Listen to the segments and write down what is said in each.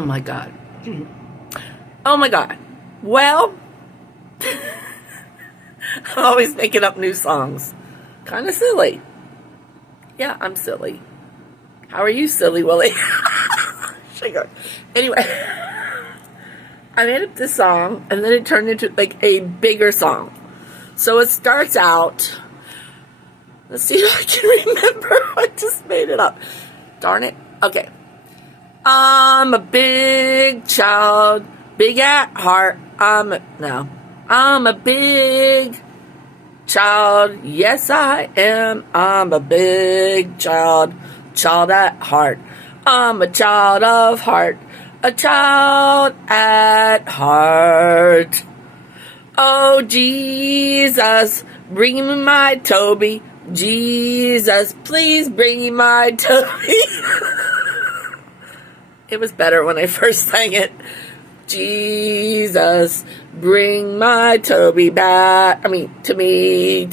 Oh my God. Oh my God. Well, I'm always making up new songs. Kind of silly. Yeah, I'm silly. How are you, silly Willie? Anyway, I made up this song, and then it turned into like a bigger song. So it starts out. Let's see if I can remember. I just made it up. Darn it. Okay. I'm a big child, big at heart. I'm a big child. Yes, I am. I'm a big child, child at heart. I'm a child of heart, a child at heart. Oh, Jesus, bring me my Toby. Jesus, please bring me my Toby. It was better when I first sang it. Jesus, bring my Toby back. To me.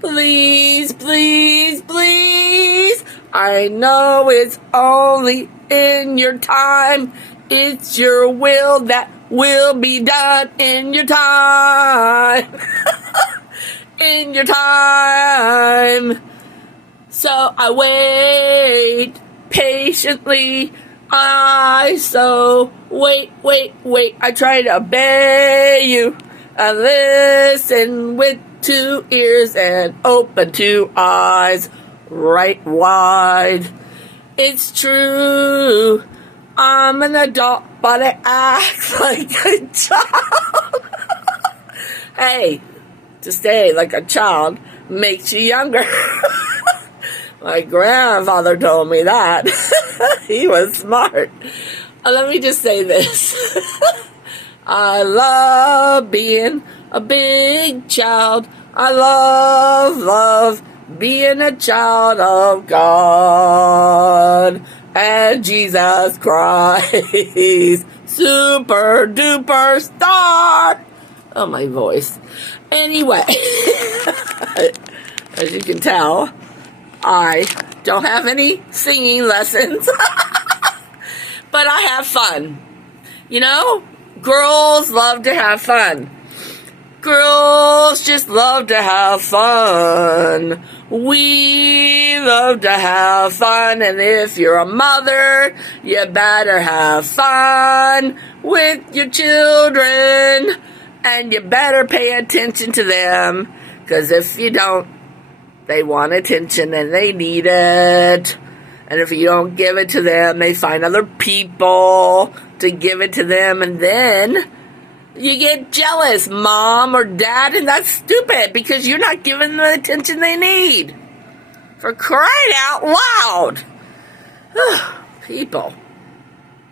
Please, please, please. I know it's only in your time. It's your will that will be done in your time. In your time. So I wait patiently. Wait. I try to obey you. I listen with 2 ears and open 2 eyes right wide. It's true. I'm an adult, but I act like a child. Hey, to stay like a child makes you younger. My grandfather told me that. He was smart. Let me just say this. I love being a big child. I love being a child of God and Jesus Christ, super duper star. Oh, my voice. Anyway, as you can tell, I don't have any singing lessons, but I have fun. You know, girls love to have fun. Girls just love to have fun. We love to have fun, and if you're a mother, you better have fun with your children, and you better pay attention to them, because if you don't, they want attention and they need it. And if you don't give it to them, they find other people to give it to them, and then you get jealous, mom or dad, and that's stupid because you're not giving them the attention they need. For crying out loud. People,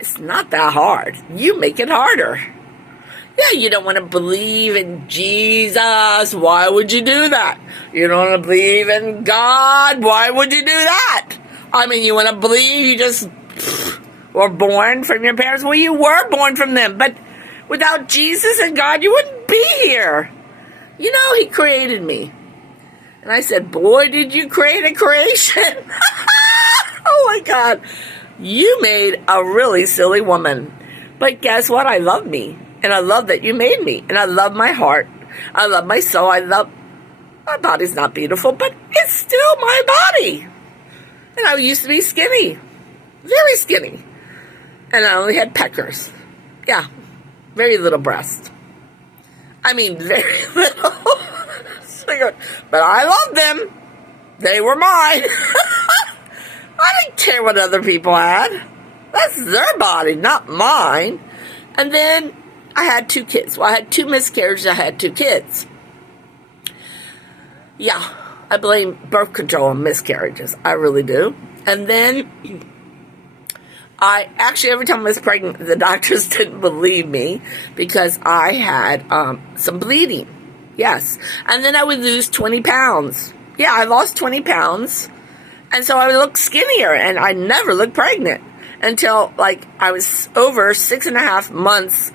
it's not that hard. You make it harder. Yeah, you don't want to believe in Jesus. Why would you do that? You don't want to believe in God. Why would you do that? You want to believe you just were born from your parents. Well, you were born from them, but without Jesus and God, you wouldn't be here. You know, He created me. And I said, boy, did you create a creation. Oh, my God. You made a really silly woman. But guess what? I love me. And I love that you made me. And I love my heart. I love my soul. My body's not beautiful, but it's still my body. And I used to be skinny. Very skinny. And I only had peckers. Yeah. Very little breast. Very little. But I loved them. They were mine. I didn't care what other people had. That's their body, not mine. And then I had 2 kids. Well, I had 2 miscarriages. I had 2 kids. Yeah, I blame birth control on miscarriages. I really do. And then every time I was pregnant, the doctors didn't believe me because I had some bleeding. Yes. And then I would lose 20 pounds. Yeah, I lost 20 pounds. And so I would look skinnier, and I never looked pregnant until, I was over 6.5 months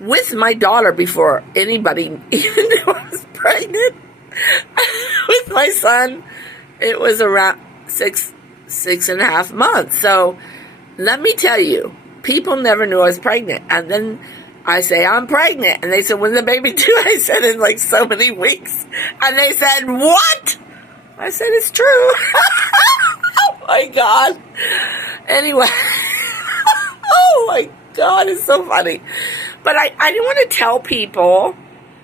with my daughter before anybody even knew I was pregnant. With my son, it was around 6.5 months. So let me tell you, people never knew I was pregnant. And then I say, I'm pregnant. And they said, when's the baby due? I said, in like so many weeks. And they said, what? I said, it's true. Oh my God. Anyway. Oh my God, it's so funny. But I didn't want to tell people,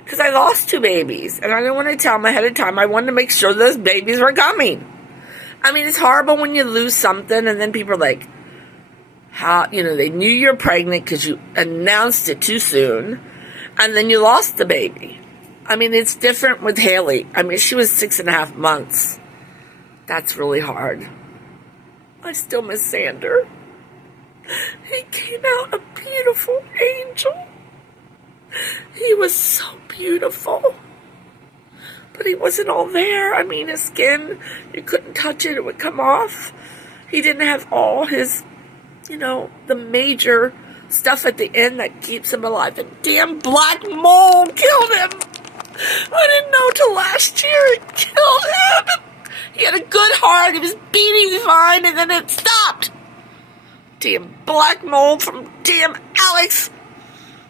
because I lost 2 babies. And I didn't want to tell them ahead of time. I wanted to make sure those babies were coming. I mean, it's horrible when you lose something and then people are like, how, they knew you're pregnant because you announced it too soon, and then you lost the baby. I mean, it's different with Haley. I mean, she was 6.5 months. That's really hard. I still miss Sander. He came out a beautiful angel. He was so beautiful. But he wasn't all there. I mean, his skin, you couldn't touch it. It would come off. He didn't have all his, the major stuff at the end that keeps him alive. The damn black mold killed him. I didn't know till last year it killed him. He had a good heart. He was beating fine, and then it stopped. Damn black mold from damn Alex.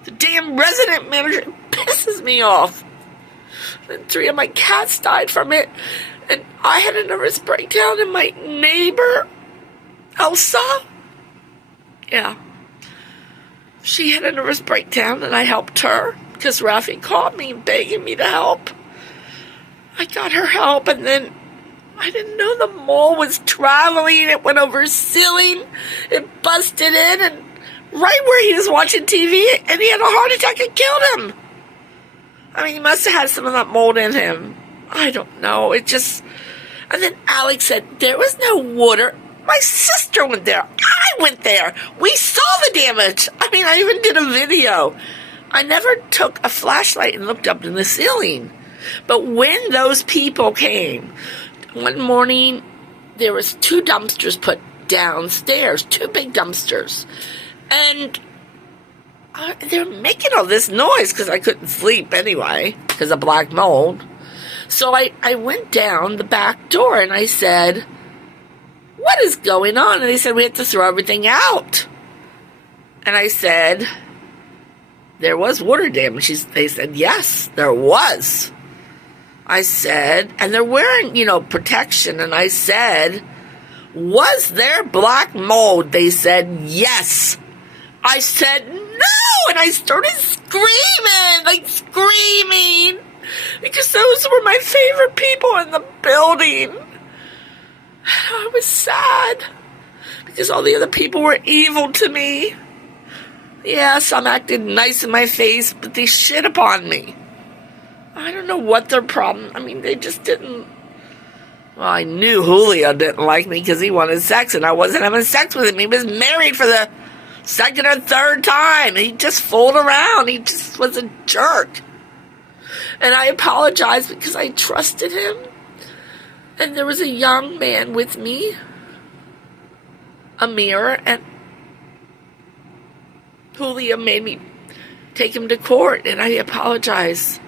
The damn resident manager. It pisses me off. And 3 of my cats died from it. And I had a nervous breakdown, and my neighbor, Elsa, she had a nervous breakdown, and I helped her because Rafi called me begging me to help. I got her help, and then I didn't know the mole was traveling. It went over his ceiling. It busted in, and right where he was watching TV, and he had a heart attack and killed him. I mean, he must have had some of that mold in him. I don't know. And then Alex said, there was no water. My sister went there. I went there. We saw the damage. I mean, I even did a video. I never took a flashlight and looked up in the ceiling. But when those people came, one morning, there was 2 dumpsters put downstairs, 2 big dumpsters. And they were making all this noise because I couldn't sleep anyway because of black mold. So I went down the back door and I said, what is going on? And they said, we have to throw everything out. And I said, there was water damage. They said, yes, there was. I said, and they're wearing, protection. And I said, was there black mold? They said, yes. I said, no. And I started screaming, because those were my favorite people in the building. I was sad because all the other people were evil to me. Yeah, some acted nice in my face, but they shit upon me. I don't know what their problem. I mean, they just didn't. Well, I knew Julio didn't like me because he wanted sex, and I wasn't having sex with him. He was married for the 2nd or 3rd time. He just fooled around. He just was a jerk. And I apologized because I trusted him. And there was a young man with me, Amir, and Julio made me take him to court, and I apologize.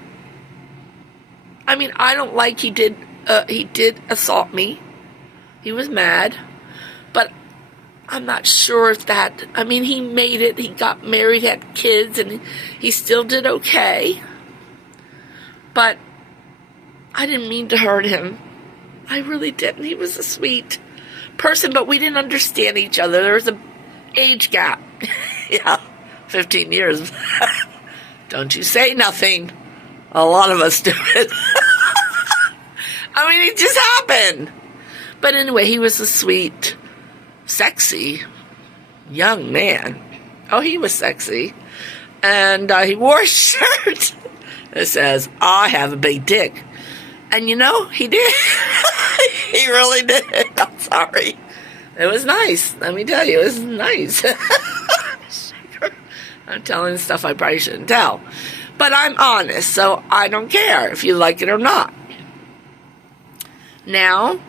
I mean, I don't like he did assault me. He was mad. But I'm not sure if that, I mean, he made it. He got married, had kids, and he still did okay. But I didn't mean to hurt him. I really didn't. He was a sweet person, but we didn't understand each other. There was an age gap. 15 years. Don't you say nothing. A lot of us do it. I mean, it just happened. But anyway, he was a sweet, sexy young man. Oh, he was sexy. And he wore a shirt that says, I have a big dick. And he did. He really did. I'm sorry. It was nice. Let me tell you, it was nice. I'm telling stuff I probably shouldn't tell. But I'm honest, so I don't care if you like it or not. Now,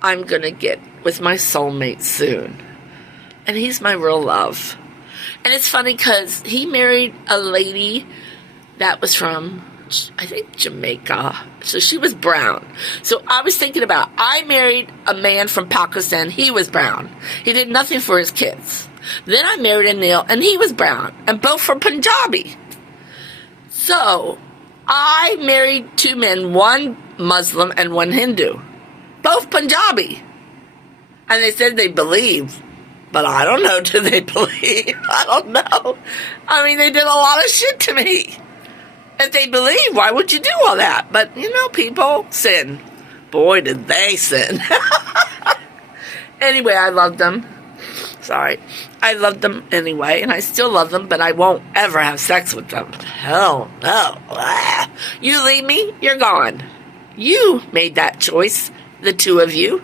I'm going to get with my soulmate soon. And he's my real love. And it's funny because he married a lady that was from, I think, Jamaica. So she was brown. So I was thinking I married a man from Pakistan. He was brown. He did nothing for his kids. Then I married Anil, and he was brown, and both were Punjabi. So I married two men, one Muslim and one Hindu, both Punjabi. And they said they believe, but I don't know, do they believe? I don't know. I mean, they did a lot of shit to me. If they believe, why would you do all that? But, people sin. Boy, did they sin. Anyway, I loved them. Sorry. I loved them anyway, and I still love them, but I won't ever have sex with them. Hell no. Ah. You leave me, you're gone. You made that choice, the two of you,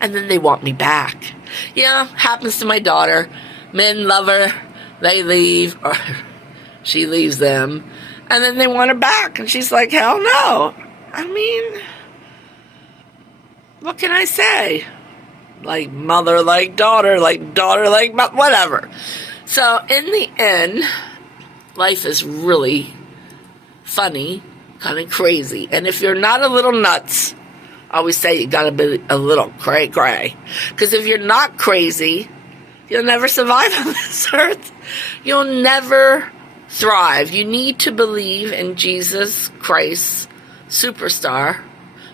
and then they want me back. Yeah, happens to my daughter. Men love her, they leave, or she leaves them, and then they want her back, and she's like, hell no. I mean, what can I say? Like mother, like daughter, like whatever. So in the end, life is really funny, kind of crazy. And if you're not a little nuts, I always say you gotta be a little cray-cray. Because if you're not crazy, you'll never survive on this earth. You'll never thrive. You need to believe in Jesus Christ, superstar,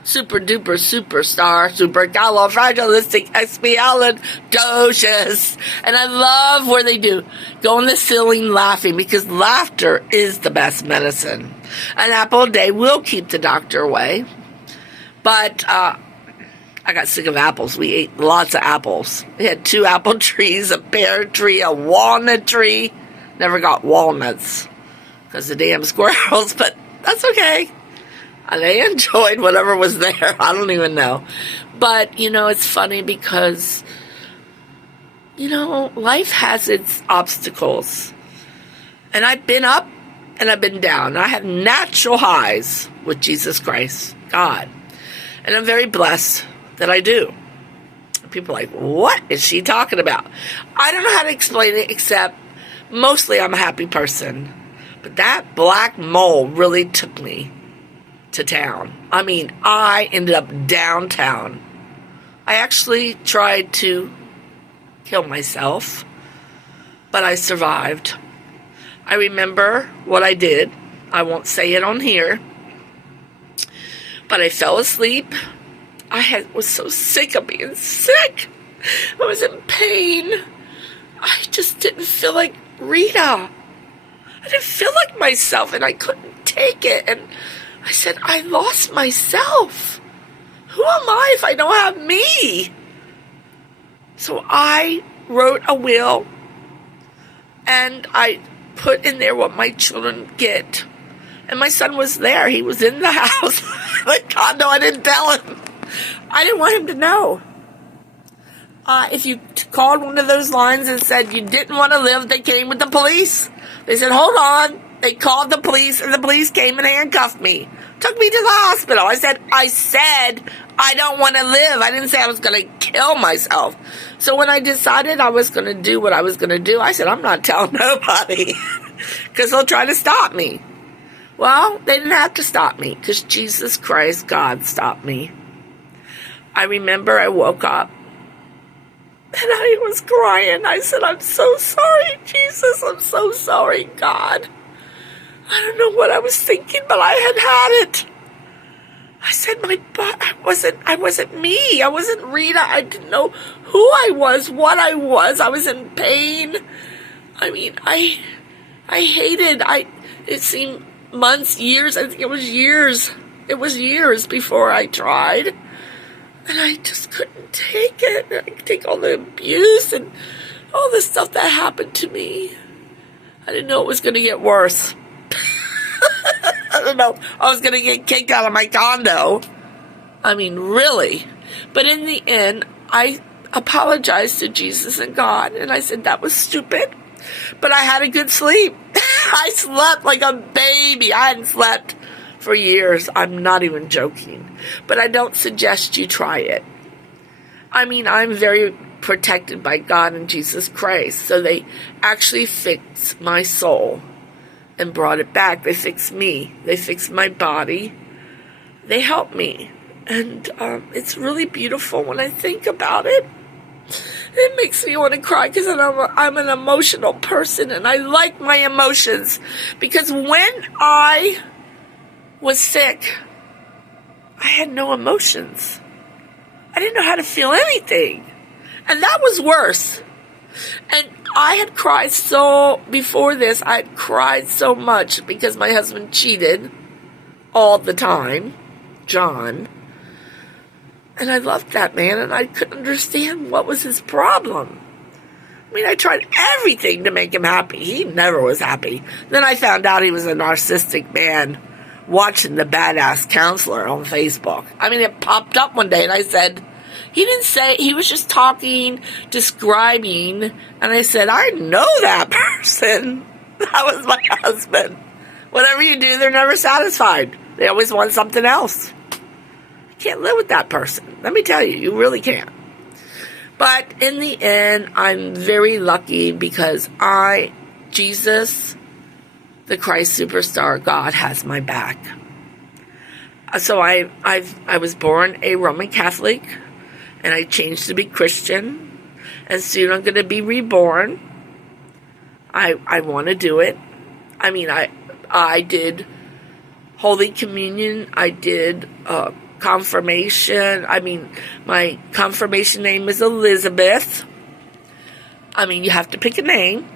super-duper superstar, supercalifragilisticexpialidocious. And I love where they do go on the ceiling laughing, because laughter is the best medicine. An apple a day will keep the doctor away. But I got sick of apples. We ate lots of apples. We had 2 apple trees, a pear tree, a walnut tree. Never got walnuts because the damn squirrels, but that's okay. And I enjoyed whatever was there. I don't even know. But, it's funny because, life has its obstacles. And I've been up and I've been down. I have natural highs with Jesus Christ, God. And I'm very blessed that I do. People are like, what is she talking about? I don't know how to explain it, except mostly I'm a happy person. But that black mole really took me to town. I mean, I ended up downtown. I actually tried to kill myself, but I survived. I remember what I did. I won't say it on here, but I fell asleep. I was so sick of being sick. I was in pain. I just didn't feel like Rita. I didn't feel like myself, and I couldn't take it. And I said, I lost myself. Who am I if I don't have me? So I wrote a will, and I put in there what my children get. And my son was there. He was in the house, the condo. I didn't tell him. I didn't want him to know. If you called one of those lines and said you didn't want to live, they came with the police. They said, hold on. They called the police, and the police came and handcuffed me. Took me to the hospital. I said, I don't want to live. I didn't say I was going to kill myself. So when I decided I was going to do what I was going to do, I said, I'm not telling nobody because they'll try to stop me. Well, they didn't have to stop me because Jesus Christ, God, stopped me. I remember I woke up and I was crying. I said, I'm so sorry, Jesus. I'm so sorry, God. I don't know what I was thinking, but I had it. I said, I wasn't me. I wasn't Rita. I didn't know who I was, what I was. I was in pain. I mean, I hated, it seemed months, years. I think it was years. It was years before I tried. And I just couldn't take it. I could take all the abuse and all the stuff that happened to me. I didn't know it was going to get worse. I don't know. I was going to get kicked out of my condo. I mean, really. But in the end, I apologized to Jesus and God. And I said, that was stupid. But I had a good sleep. I slept like a baby. I hadn't slept for years. I'm not even joking. But I don't suggest you try it. I mean, I'm very protected by God and Jesus Christ. So they actually fixed my soul and brought it back. They fixed me. They fixed my body. They helped me. And it's really beautiful when I think about it. It makes me want to cry because I'm an emotional person, and I like my emotions. Because when I was sick, I had no emotions. I didn't know how to feel anything. And that was worse. And I had cried before this, I had cried so much because my husband cheated all the time, John. And I loved that man, and I couldn't understand what was his problem. I mean, I tried everything to make him happy. He never was happy. Then I found out he was a narcissistic man watching the Badass Counselor on Facebook. I mean, it popped up one day, and I said, he didn't say, he was just talking, describing, and I said, I know that person. That was my husband. Whatever you do, they're never satisfied. They always want something else. You can't live with that person. Let me tell you, you really can't. But in the end, I'm very lucky because Jesus, the Christ superstar, God has my back. So I was born a Roman Catholic, and I changed to be Christian, and soon I'm going to be reborn. I want to do it. I mean, I did Holy Communion. I did confirmation. I mean, my confirmation name is Elizabeth. I mean, you have to pick a name,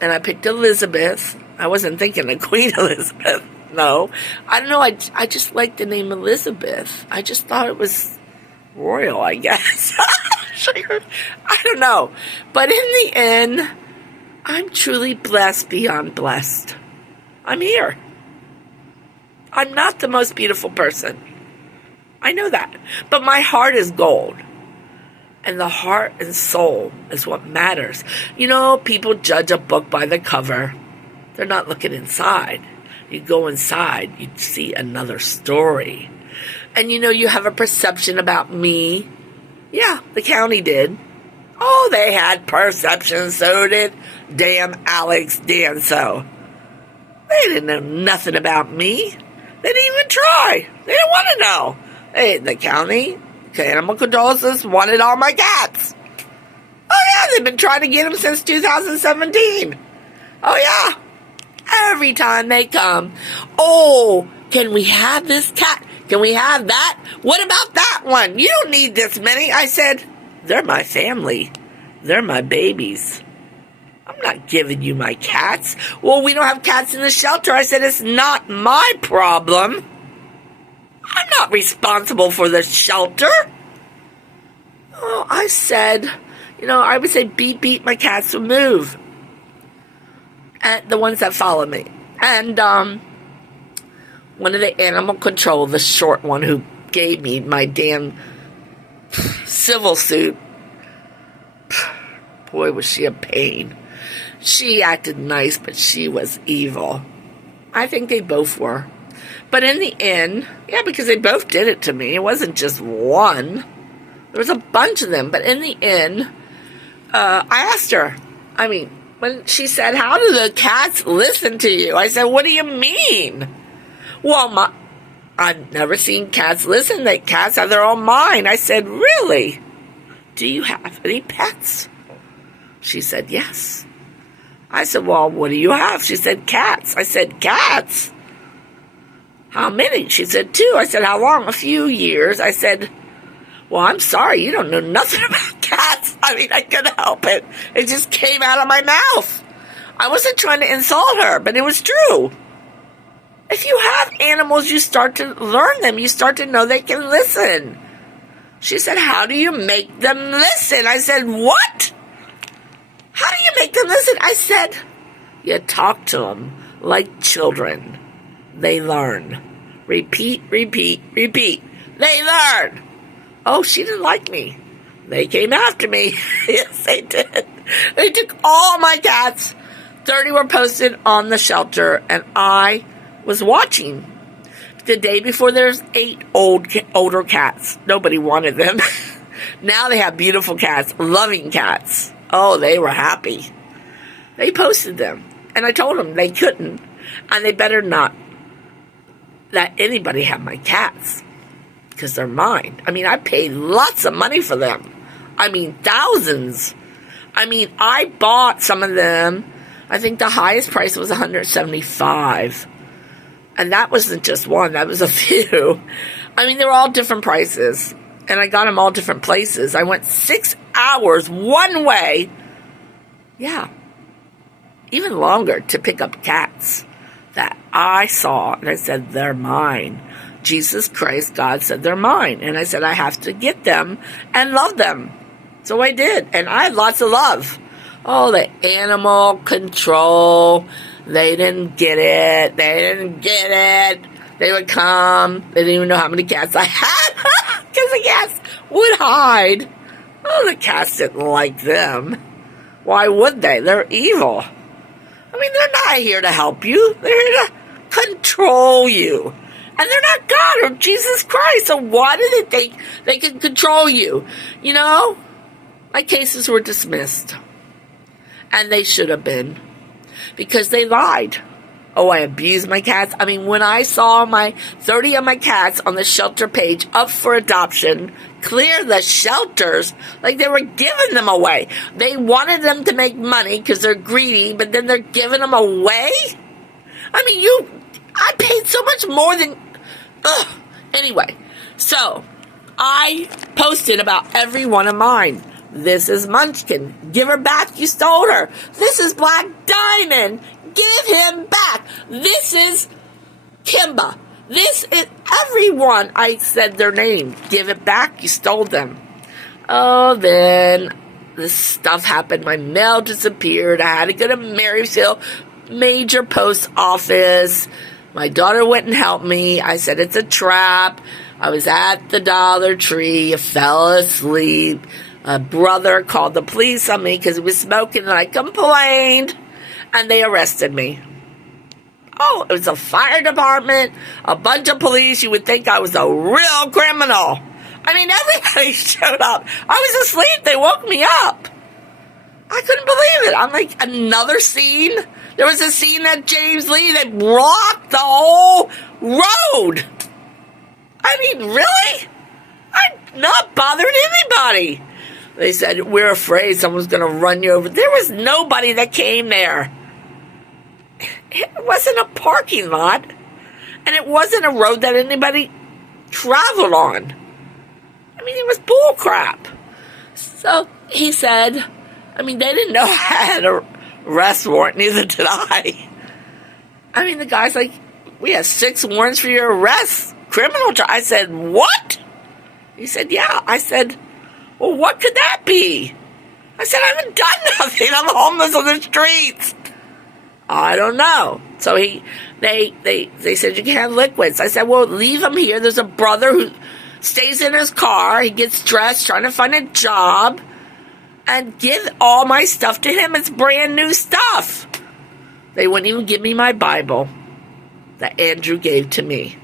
and I picked Elizabeth. I wasn't thinking of Queen Elizabeth. No. I don't know. I just liked the name Elizabeth. I just thought it was royal, I guess. I don't know. But in the end, I'm truly blessed beyond blessed. I'm here. I'm not the most beautiful person. I know that. But my heart is gold. And the heart and soul is what matters. You know, people judge a book by the cover. They're not looking inside. You go inside, you see another story. And you know, you have a perception about me. Yeah, the county did. Oh, they had perceptions, so did damn Alex Danso. They didn't know nothing about me. They didn't even try. They didn't want to know. The county, animal control wanted all my cats. Oh yeah, they've been trying to get them since 2017. Oh yeah. Every time they come, oh, can we have this cat? Can we have that? What about that one? You don't need this many. I said, they're my family. They're my babies. I'm not giving you my cats. Well, we don't have cats in the shelter. I said, it's not my problem. I'm not responsible for the shelter. Oh, I said, I would say beep, beep, my cats would move. And the ones that follow me. And one of the animal control, the short one who gave me my damn civil suit, boy, was she a pain. She acted nice, but she was evil. I think they both were. But in the end, yeah, because they both did it to me. It wasn't just one. There was a bunch of them. But in the end, I asked her, when she said, how do the cats listen to you? I said, what do you mean? Well, I've never seen cats listen. Cats have their own mind. I said, really? Do you have any pets? She said, yes. I said, well, what do you have? She said, cats. I said, cats? How many? She said, 2. I said, how long? A few years. I said, well, I'm sorry, you don't know nothing about cats. I couldn't help it. It just came out of my mouth. I wasn't trying to insult her, but it was true. If you have animals, you start to learn them. You start to know they can listen. She said, how do you make them listen? I said, what? How do you make them listen? I said, you talk to them like children. They learn. Repeat, repeat, repeat. They learn. Oh, she didn't like me. They came after me. Yes, they did. They took all my cats. 30 were posted on the shelter, and I was watching. The day before, there's 8 older cats. Nobody wanted them. Now they have beautiful cats, loving cats. Oh, they were happy. They posted them. And I told them they couldn't. And they better not let anybody have my cats. Because they're mine. I paid lots of money for them. I mean, thousands. I mean, I bought some of them. I think the highest price was $175. And that wasn't just one, that was a few. I mean, they were all different prices. And I got them all different places. I went 6 hours one way. Yeah. Even longer to pick up cats that I saw. And I said, they're mine. Jesus Christ, God said they're mine. And I said, I have to get them and love them. So I did. And I had lots of love. Oh, the animal control. They didn't get it. They would come. They didn't even know how many cats I had. Because the cats would hide. Oh, the cats didn't like them. Why would they? They're evil. I mean, they're not here to help you. They're here to control you. And they're not God or Jesus Christ. So why do they think they can control you? You know, my cases were dismissed. And they should have been. Because they lied. Oh, I abused my cats. I mean, when I saw my 30 of my cats on the shelter page up for adoption, clear the shelters like they were giving them away. They wanted them to make money because they're greedy, but then they're giving them away? I mean, I paid so much more than... Ugh. Anyway, so I posted about every one of mine. This is Munchkin. Give her back. You stole her. This is Black Diamond. Give him back. This is Kimba. This is everyone. I said their name. Give it back. You stole them. Oh, then this stuff happened. My mail disappeared. I had to go to Marysville major post office. My daughter wouldn't help me. I said it's a trap. I was at the Dollar Tree. I fell asleep. A brother called the police on me because he was smoking, and I complained, and they arrested me. Oh, it was a fire department, a bunch of police. You would think I was a real criminal. I mean, everybody showed up. I was asleep. They woke me up. I couldn't believe it. I'm like, another scene? There was a scene at James Lee that blocked the whole road. I mean, really? I'm not bothering anybody. They said, we're afraid someone's going to run you over. There was nobody that came there. It wasn't a parking lot. And it wasn't a road that anybody traveled on. I mean, it was bull crap. So he said, I mean, they didn't know I had an arrest warrant. Neither did I. I mean, the guy's like, we have 6 warrants for your arrest. Criminal charge. I said, what? He said, yeah. I said, well, what could that be? I said, I haven't done nothing. I'm homeless on the streets. I don't know. So they said, you can't have liquids. I said, well, leave him here. There's a brother who stays in his car. He gets dressed, trying to find a job. And give all my stuff to him. It's brand new stuff. They wouldn't even give me my Bible that Andrew gave to me.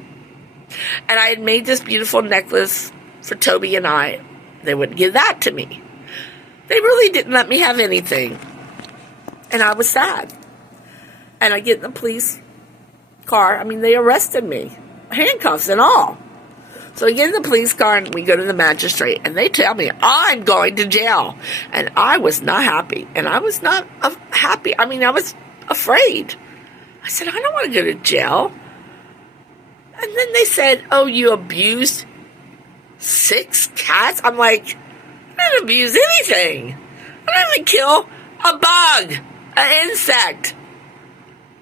And I had made this beautiful necklace for Toby and I. They wouldn't give that to me. They really didn't let me have anything. And I was sad. And I get in the police car. I mean, they arrested me. Handcuffs and all. So I get in the police car and we go to the magistrate. And they tell me, I'm going to jail. And I was not happy. And I was not happy. I mean, I was afraid. I said, I don't want to go to jail. And then they said, oh, you abused 6 cats? I'm like, I didn't abuse anything. I didn't even kill a bug, an insect.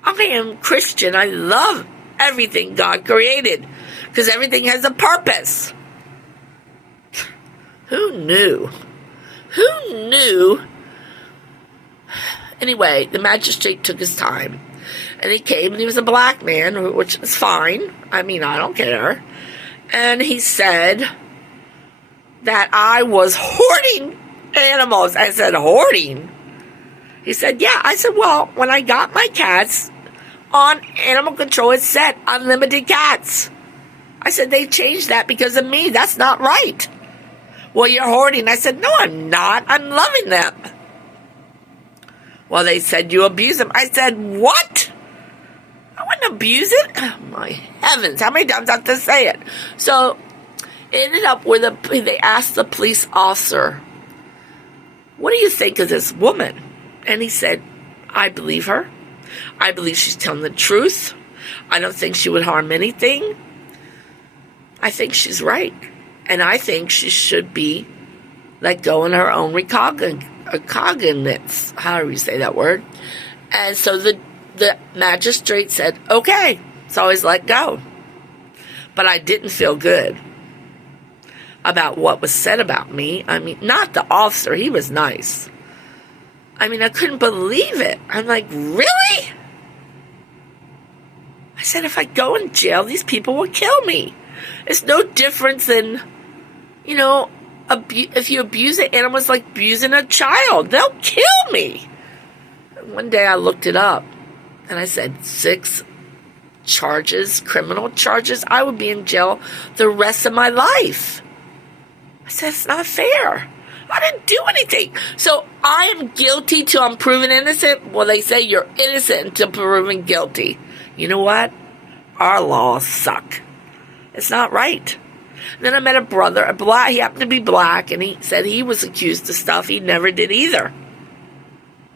I am Christian. I love everything God created because everything has a purpose. Who knew? Who knew? Anyway, the magistrate took his time. And he came, and he was a black man, which is fine. I mean, I don't care. And he said that I was hoarding animals. I said, hoarding? He said, yeah. I said, well, when I got my cats on animal control, it said unlimited cats. I said, they changed that because of me. That's not right. Well, you're hoarding. I said, no, I'm not. I'm loving them. Well, they said, you abuse them. I said, what? I wouldn't abuse it. Oh, my heavens. How many times do I have to say it? So it ended up where they asked the police officer, what do you think of this woman? And he said, I believe her. I believe she's telling the truth. I don't think she would harm anything. I think she's right. And I think she should be let go in her own recognizance. How do you say that word? And so the magistrate said, okay. So I was let go. But I didn't feel good about what was said about me. I mean, not the officer. He was nice. I mean, I couldn't believe it. I'm like, really? I said, if I go in jail, these people will kill me. It's no difference than, you know, if you abuse an animal, it's like abusing a child. They'll kill me. And one day I looked it up, and I said, 6 charges, criminal charges. I would be in jail the rest of my life. I said, it's not fair. I didn't do anything. So I am guilty till I'm proven innocent. Well, they say you're innocent until proven guilty. You know what? Our laws suck. It's not right. Then I met a brother, he happened to be black, and he said he was accused of stuff he never did either.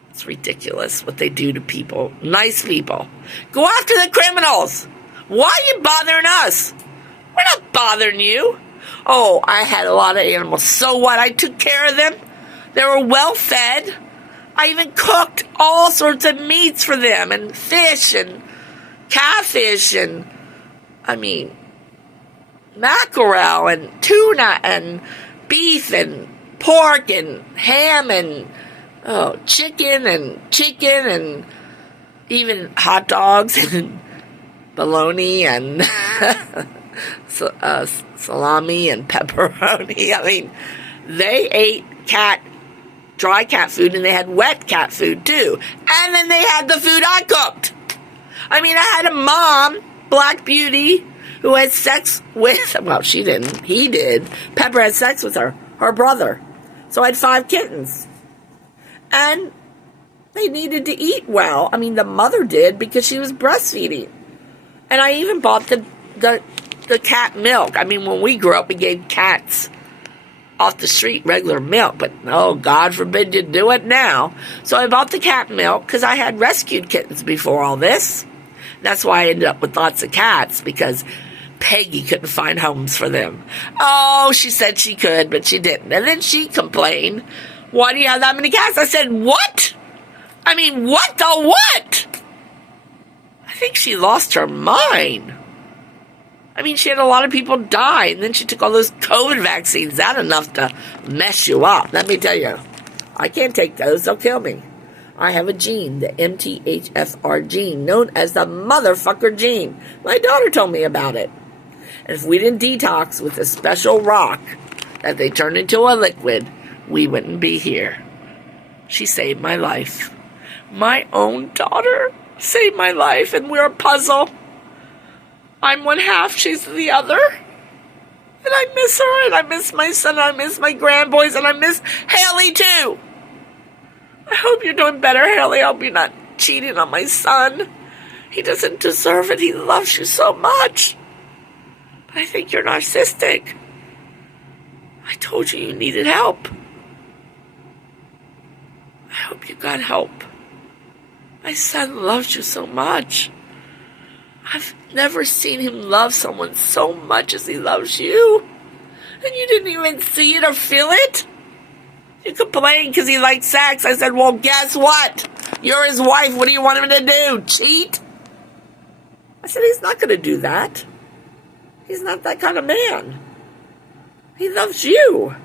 It's ridiculous what they do to people. Nice people. Go after the criminals. Why are you bothering us? We're not bothering you. Oh, I had a lot of animals. So what? I took care of them. They were well fed. I even cooked all sorts of meats for them, and fish and catfish and, I mean, mackerel and tuna and beef and pork and ham and chicken and even hot dogs and bologna and salami and pepperoni. I mean, they ate dry cat food, and they had wet cat food too. And then they had the food I cooked. I mean, I had a mom, Black Beauty, who had sex with, well, she didn't, he did. Pepper had sex with her brother. So I had 5 kittens. And they needed to eat well. I mean, the mother did, because she was breastfeeding. And I even bought the cat milk. I mean, when we grew up, we gave cats off the street regular milk. But, oh, God forbid you do it now. So I bought the cat milk, because I had rescued kittens before all this. That's why I ended up with lots of cats, because Peggy couldn't find homes for them. Oh, she said she could, but she didn't. And then she complained, why do you have that many cats? I said, what? I mean, what the what? I think she lost her mind. I mean, she had a lot of people die, and then she took all those COVID vaccines. That's enough to mess you up. Let me tell you, I can't take those. They'll kill me. I have a gene, the MTHFR gene, known as the motherfucker gene. My daughter told me about it. And if we didn't detox with a special rock that they turned into a liquid, we wouldn't be here. She saved my life. My own daughter saved my life, and we're a puzzle. I'm one half, she's the other. And I miss her, and I miss my son, and I miss my grandboys, and I miss Haley too. I hope you're doing better, Haley. I hope you're not cheating on my son. He doesn't deserve it. He loves you so much. But I think you're narcissistic. I told you you needed help. I hope you got help. My son loves you so much. I've never seen him love someone so much as he loves you. And you didn't even see it or feel it? You complained because he liked sex. I said, well, guess what? You're his wife. What do you want him to do? Cheat? I said, he's not going to do that. He's not that kind of man. He loves you.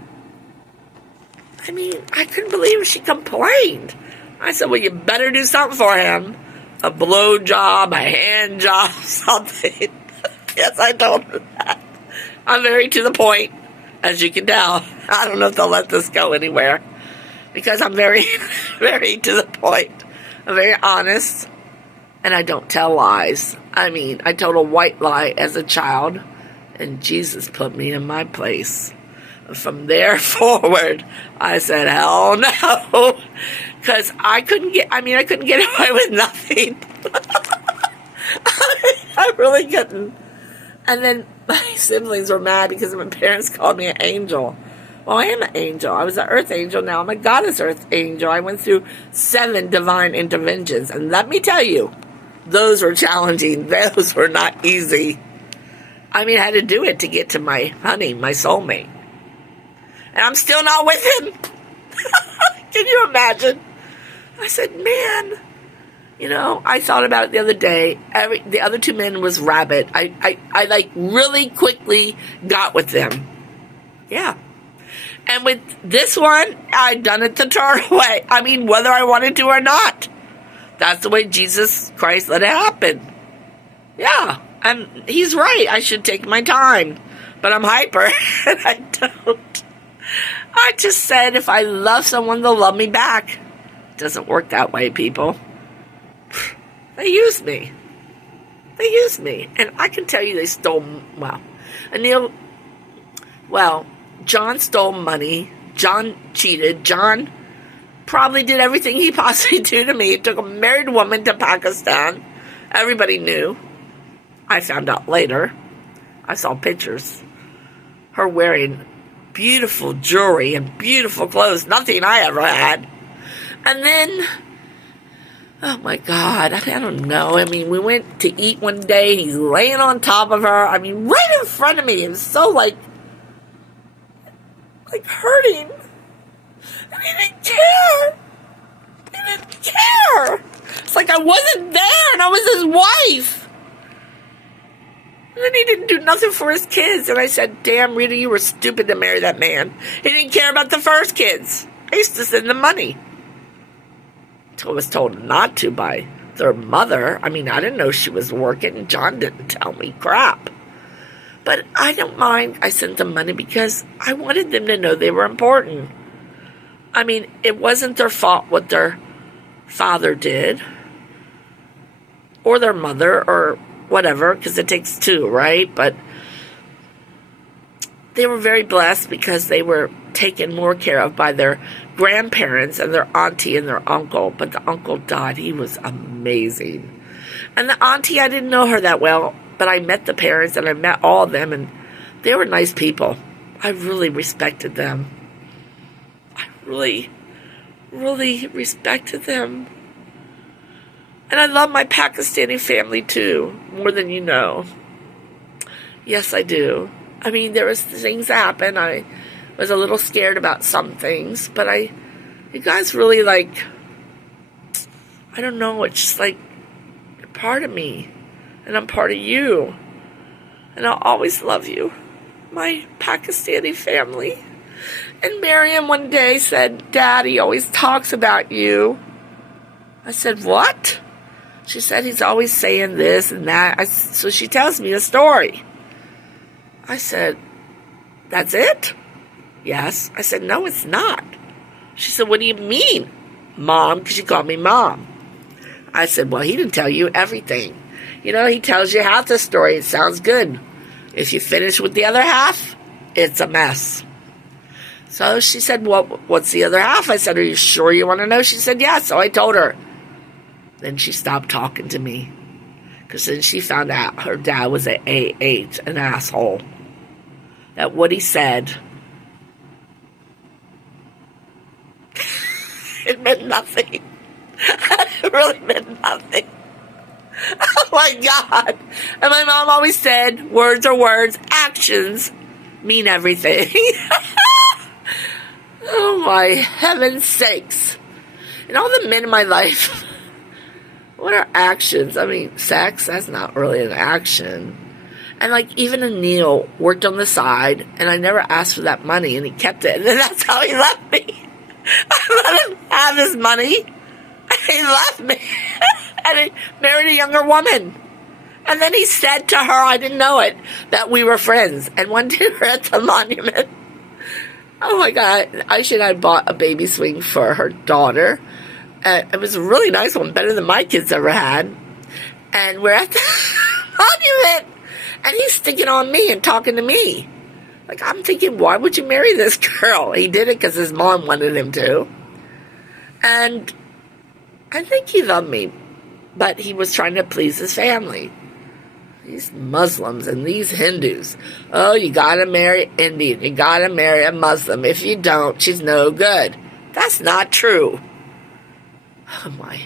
I mean, I couldn't believe she complained. I said, well, you better do something for him. A blow job, a hand job, something. Yes, I told her that. I'm very to the point, as you can tell. I don't know if they'll let this go anywhere, because I'm very, very to the point. I'm very honest, and I don't tell lies. I mean, I told a white lie as a child, and Jesus put me in my place. From there forward, I said, hell no, because I couldn't get away with nothing. I really couldn't. And then my siblings were mad because my parents called me an angel. Well, I am an angel. I was an earth angel. Now I'm a goddess earth angel. I went through 7 divine interventions. And let me tell you, those were challenging. Those were not easy. I mean, I had to do it to get to my honey, my soulmate. And I'm still not with him. Can you imagine? I said, man, you know, I thought about it the other day. The other 2 men was rabbit. I like really quickly got with them. Yeah. And with this one, I'd done it the Torah way. I mean, whether I wanted to or not. That's the way Jesus Christ let it happen. Yeah. And he's right. I should take my time. But I'm hyper. And I don't. I just said if I love someone, they'll love me back. It doesn't work that way, people. They use me. They use me. And I can tell you they stole, John stole money. John cheated. John probably did everything he possibly did to me. He took a married woman to Pakistan. Everybody knew. I found out later. I saw pictures. Her wearing beautiful jewelry and beautiful clothes. Nothing I ever had. And then, oh my God, I don't know. I mean, we went to eat one day. He's laying on top of her. I mean, right in front of me. It was so like hurting. And he didn't care. He didn't care. It's like I wasn't there and I was his wife. And then he didn't do nothing for his kids. And I said, damn, Rita, you were stupid to marry that man. He didn't care about the first kids. I used to send them money. I was told not to by their mother. I mean, I didn't know she was working. John didn't tell me crap. But I don't mind. I sent them money because I wanted them to know they were important. I mean, it wasn't their fault what their father did. Or their mother, or whatever, because it takes 2, right? But they were very blessed because they were taken more care of by their grandparents and their auntie and their uncle. But the uncle died. He was amazing. And the auntie, I didn't know her that well, but I met the parents and I met all of them, and they were nice people. I really respected them. I really, really respected them. And I love my Pakistani family too, more than you know. Yes, I do. I mean, there was things that happened. I was a little scared about some things, but you guys really like, I don't know, it's just like, you're part of me, and I'm part of you, and I'll always love you, my Pakistani family. And Miriam one day said, Daddy always talks about you. I said, what? She said, he's always saying this and that. So she tells me a story. I said, that's it? Yes. I said, no, it's not. She said, what do you mean, Mom? Because she called me Mom. I said, well, he didn't tell you everything. You know, he tells you half the story. It sounds good. If you finish with the other half, it's a mess. So she said, well, what's the other half? I said, are you sure you want to know? She said, yeah. So I told her. Then she stopped talking to me. Because then she found out her dad was an an asshole. That what he said, it meant nothing. It really meant nothing. Oh my God. And my mom always said, words are words, actions mean everything. Oh my heaven's sakes. And all the men in my life, what are actions? I mean, sex, that's not really an action. And like even Anil worked on the side, and I never asked for that money, and he kept it. And then that's how he left me. I let him have his money, and he left me. And he married a younger woman. And then he said to her, I didn't know it, that we were friends. And one day we were at the monument. Oh my God, I should have bought a baby swing for her daughter. It was a really nice one, better than my kids ever had. And we're at the monument, and he's sticking on me and talking to me. Like, I'm thinking, why would you marry this girl? He did it because his mom wanted him to. And I think he loved me, but he was trying to please his family. These Muslims and these Hindus. Oh, you gotta marry Indian. You gotta marry a Muslim. If you don't, she's no good. That's not true. Oh, my